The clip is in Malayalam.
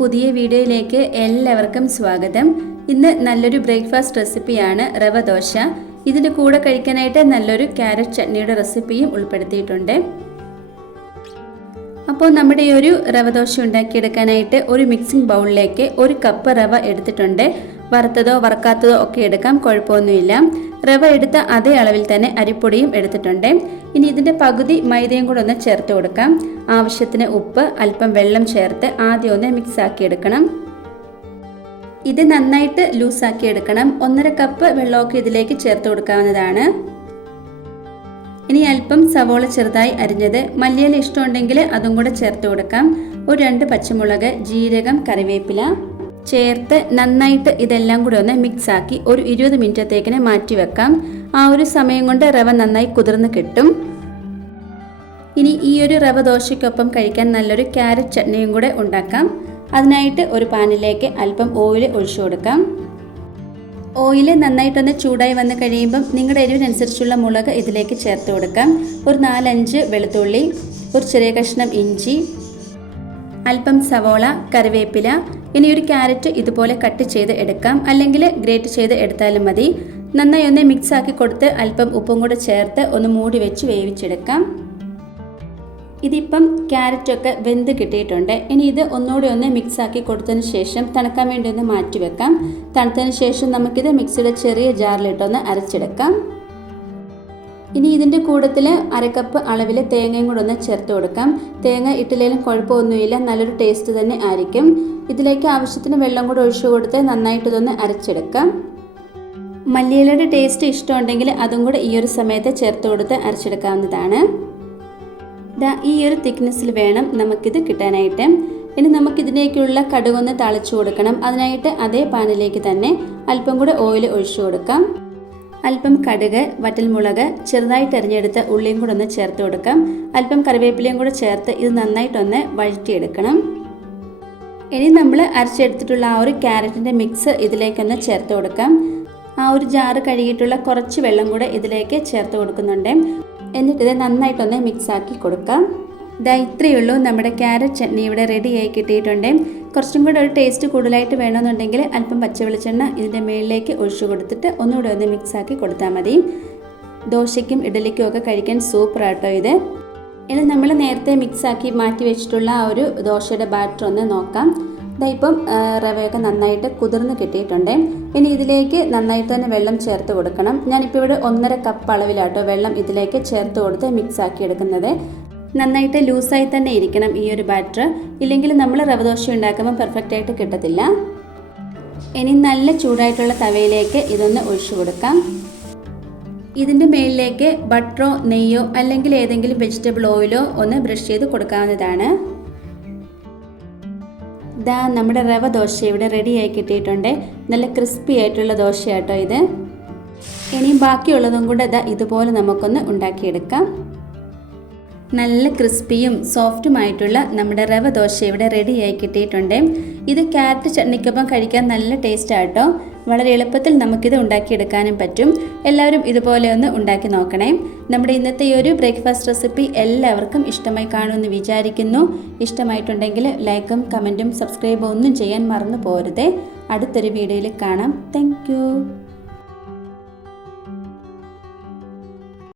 പുതിയ വീഡിയോയിലേക്ക് എല്ലാവർക്കും സ്വാഗതം. ഇന്ന് നല്ലൊരു ബ്രേക്ക്ഫാസ്റ്റ് റെസിപ്പിയാണ് റവ ദോശ. ഇതിന്റെ കൂടെ കഴിക്കാനായിട്ട് നല്ലൊരു ക്യാരറ്റ് ചട്നിയുടെ റെസിപ്പിയും ഉൾപ്പെടുത്തിയിട്ടുണ്ട്. അപ്പോൾ നമ്മുടെ ഈ ഒരു റവ ദോശ ഉണ്ടാക്കിയെടുക്കാനായിട്ട് ഒരു മിക്സിംഗ് ബൗളിലേക്ക് ഒരു കപ്പ് റവ എടുത്തിട്ടുണ്ട്. വറുത്തതോ വറുക്കാത്തതോ ഒക്കെ എടുക്കാം. കുഴപ്പമൊന്നുമില്ല. റവ എടുത്ത അതേ അളവിൽ തന്നെ അരിപ്പൊടിയും എടുത്തിട്ടുണ്ട്. ഇനി ഇതിന്റെ പകുതി മൈദയും കൂടെ ഒന്ന് ചേർത്ത് കൊടുക്കാം. ആവശ്യത്തിന് ഉപ്പ് അല്പം വെള്ളം ചേർത്ത് ആദ്യം ഒന്ന് മിക്സ് ആക്കി എടുക്കണം. ഇത് നന്നായിട്ട് ലൂസാക്കി എടുക്കണം. ഒന്നര കപ്പ് വെള്ളമൊക്കെ ഇതിലേക്ക് ചേർത്ത് കൊടുക്കാവുന്നതാണ്. ഇനി അല്പം സവോള ചെറുതായി അരിഞ്ഞത് മല്ലിയില ഇഷ്ടമുണ്ടെങ്കിൽ അതും കൂടെ ചേർത്ത് കൊടുക്കാം. ഒരു രണ്ട് പച്ചമുളക് ജീരകം കറിവേപ്പില. ചേർത്ത് നന്നായിട്ട് ഇതെല്ലാം കൂടി ഒന്ന് മിക്സ് ആക്കി ഒരു ഇരുപത് മിനിറ്റത്തേക്കിന് മാറ്റി വെക്കാം. ആ ഒരു സമയം കൊണ്ട് റവ നന്നായി കുതിർന്ന് കിട്ടും. ഇനി ഈ ഒരു റവ ദോശയ്ക്കൊപ്പം കഴിക്കാൻ നല്ലൊരു ക്യാരറ്റ് ചട്നിയും കൂടെ ഉണ്ടാക്കാം. അതിനായിട്ട് ഒരു പാനിലേക്ക് അല്പം ഓയിൽ ഒഴിച്ചു കൊടുക്കാം. ഓയിൽ നന്നായിട്ടൊന്ന് ചൂടായി വന്ന് കഴിയുമ്പം നിങ്ങളുടെ എരിവിനനുസരിച്ചുള്ള മുളക് ഇതിലേക്ക് ചേർത്ത് കൊടുക്കാം. ഒരു നാലഞ്ച് വെളുത്തുള്ളി ഒരു ചെറിയ കഷ്ണം ഇഞ്ചി അല്പം സവോള കറിവേപ്പില ഇനി ഒരു ക്യാരറ്റ് ഇതുപോലെ കട്ട് ചെയ്ത് എടുക്കാം. അല്ലെങ്കിൽ ഗ്രേറ്റ് ചെയ്ത് എടുത്താലും മതി. നന്നായി ഒന്ന് മിക്സ് ആക്കി കൊടുത്ത് അല്പം ഉപ്പും കൂടെ ചേർത്ത് ഒന്ന് മൂടി വെച്ച് വേവിച്ചെടുക്കാം. ഇതിപ്പം ക്യാരറ്റൊക്കെ വെന്ത് കിട്ടിയിട്ടുണ്ട്. ഇനി ഇത് ഒന്നുകൂടി ഒന്ന് മിക്സ് ആക്കി കൊടുത്തതിന് ശേഷം തണുക്കാൻ വേണ്ടി ഒന്ന് മാറ്റി വെക്കാം. തണുത്തതിന് ശേഷം നമുക്കിത് മിക്സിയുടെ ചെറിയ ജാറിലിട്ടൊന്ന് അരച്ചെടുക്കാം. ഇനി ഇതിന്റെ കൂട്ടത്തിൽ അരക്കപ്പ് അളവിൽ തേങ്ങയും കൂടെ ഒന്ന് ചേർത്ത് കൊടുക്കാം. തേങ്ങ ഇട്ടില്ലെങ്കിലും കുഴപ്പമൊന്നുമില്ല. നല്ലൊരു ടേസ്റ്റ് തന്നെ ആയിരിക്കും. ഇതിലേക്ക് ആവശ്യത്തിന് വെള്ളം കൂടെ ഒഴിച്ചു കൊടുത്ത് നന്നായിട്ട് ഇതൊന്ന് അരച്ചെടുക്കാം. മല്ലിയിലയുടെ ടേസ്റ്റ് ഇഷ്ടമുണ്ടെങ്കിൽ അതും കൂടെ ഈ ഒരു സമയത്ത് ചേർത്ത് കൊടുത്ത് അരച്ചെടുക്കാവുന്നതാണ്. ഈ ഒരു തിക്നെസ്സിൽ വേണം നമുക്കിത് കിട്ടാനായിട്ട്. ഇനി നമുക്കിതിലേക്കുള്ള കടുകൊന്ന് തളിച്ചു കൊടുക്കണം. അതിനായിട്ട് അതേ പാനിലേക്ക് തന്നെ അല്പം കൂടെ ഓയിൽ ഒഴിച്ചു കൊടുക്കാം. അല്പം കടുക് വറ്റൽമുളക് ചെറുതായിട്ട് എറിഞ്ഞെടുത്ത ഉള്ളിയും കൂടെ ഒന്ന് ചേർത്ത് കൊടുക്കാം. അല്പം കറിവേപ്പിലയും കൂടെ ചേർത്ത് ഇത് നന്നായിട്ടൊന്ന് വഴറ്റിയെടുക്കണം. ഇനി നമ്മൾ അരച്ചെടുത്തിട്ടുള്ള ആ ഒരു ക്യാരറ്റിന്റെ മിക്സ് ഇതിലേക്കൊന്ന് ചേർത്ത് കൊടുക്കാം. ആ ഒരു ജാറ് കഴുകിയിട്ടുള്ള കുറച്ച് വെള്ളം കൂടെ ഇതിലേക്ക് ചേർത്ത് കൊടുക്കുന്നുണ്ട്. എന്നിട്ടിത് നന്നായിട്ടൊന്ന് മിക്സാക്കി കൊടുക്കാം. ഇതാ ഇത്രയേ ഉള്ളൂ. നമ്മുടെ ക്യാരറ്റ് ചട്നി ഇവിടെ റെഡി ആയി കിട്ടിയിട്ടുണ്ട്. കുറച്ചും കൂടെ ഒരു ടേസ്റ്റ് കൂടുതലായിട്ട് വേണമെന്നുണ്ടെങ്കിൽ അല്പം പച്ച വെളിച്ചെണ്ണ ഇതിന്റെ മേളിലേക്ക് ഒഴിച്ചു കൊടുത്തിട്ട് ഒന്നുകൂടെ ഒന്ന് മിക്സാക്കി കൊടുത്താൽ മതി. ദോശയ്ക്കും ഇഡലിക്കും ഒക്കെ കഴിക്കാൻ സൂപ്പർ ആട്ടോ ഇത്. ഇനി നമ്മൾ നേരത്തെ മിക്സാക്കി മാറ്റി വെച്ചിട്ടുള്ള ആ ഒരു ദോശയുടെ ബാറ്റർ ഒന്ന് നോക്കാം. ഇപ്പം റവയൊക്കെ നന്നായിട്ട് കുതിർന്ന് കിട്ടിയിട്ടുണ്ട്. ഇനി ഇതിലേക്ക് നന്നായിട്ട് തന്നെ വെള്ളം ചേർത്ത് കൊടുക്കണം. ഞാനിപ്പോൾ ഇവിടെ ഒന്നര കപ്പ് അളവിലാട്ടോ വെള്ളം ഇതിലേക്ക് ചേർത്ത് കൊടുത്ത് മിക്സാക്കി എടുക്കുന്നത്. നന്നായിട്ട് ലൂസായി തന്നെ ഇരിക്കണം ഈ ഒരു ബാറ്റർ. ഇല്ലെങ്കിൽ നമ്മൾ റവ ദോശ ഉണ്ടാക്കുമ്പോൾ പെർഫെക്റ്റ് ആയിട്ട് കിട്ടത്തില്ല. ഇനി നല്ല ചൂടായിട്ടുള്ള തവയിലേക്ക് ഇതൊന്ന് ഒഴിച്ചു കൊടുക്കാം. ഇതിന്റെ മേളിലേക്ക് ബട്ടറോ നെയ്യോ അല്ലെങ്കിൽ ഏതെങ്കിലും വെജിറ്റബിൾ ഓയിലോ ഒന്ന് ബ്രഷ് ചെയ്ത് കൊടുക്കാവുന്നതാണ്. ഇതാ നമ്മുടെ റവ ദോശ ഇവിടെ റെഡിയായി കിട്ടിയിട്ടുണ്ട്. നല്ല ക്രിസ്പി ആയിട്ടുള്ള ദോശയാട്ടോ ഇത്. ഇനിയും ബാക്കിയുള്ളതും കൂടെ ഇതാ ഇതുപോലെ നമുക്കൊന്ന് ഉണ്ടാക്കിയെടുക്കാം. നല്ല ക്രിസ്പിയും സോഫ്റ്റുമായിട്ടുള്ള നമ്മുടെ റവ ദോശ ഇവിടെ റെഡിയായി കിട്ടിയിട്ടുണ്ട്. ഇത് ക്യാരറ്റ് ചട്നിക്കൊപ്പം കഴിക്കാൻ നല്ല ടേസ്റ്റ് ആട്ടോ വളരെ എളുപ്പത്തിൽ നമുക്കിത് ഉണ്ടാക്കിയെടുക്കാനും പറ്റും. എല്ലാവരും ഇതുപോലെ ഒന്ന് ഉണ്ടാക്കി നോക്കണേ. നമ്മുടെ ഇന്നത്തെ ഈ ഒരു ബ്രേക്ക്ഫാസ്റ്റ് റെസിപ്പി എല്ലാവർക്കും ഇഷ്ടമായി കാണുമെന്ന് വിചാരിക്കുന്നു. ഇഷ്ടമായിട്ടുണ്ടെങ്കിൽ ലൈക്കും കമന്റും സബ്സ്ക്രൈബും ഒന്നും ചെയ്യാൻ മറന്നു പോരുതേ. അടുത്തൊരു വീഡിയോയിൽ കാണാം. താങ്ക്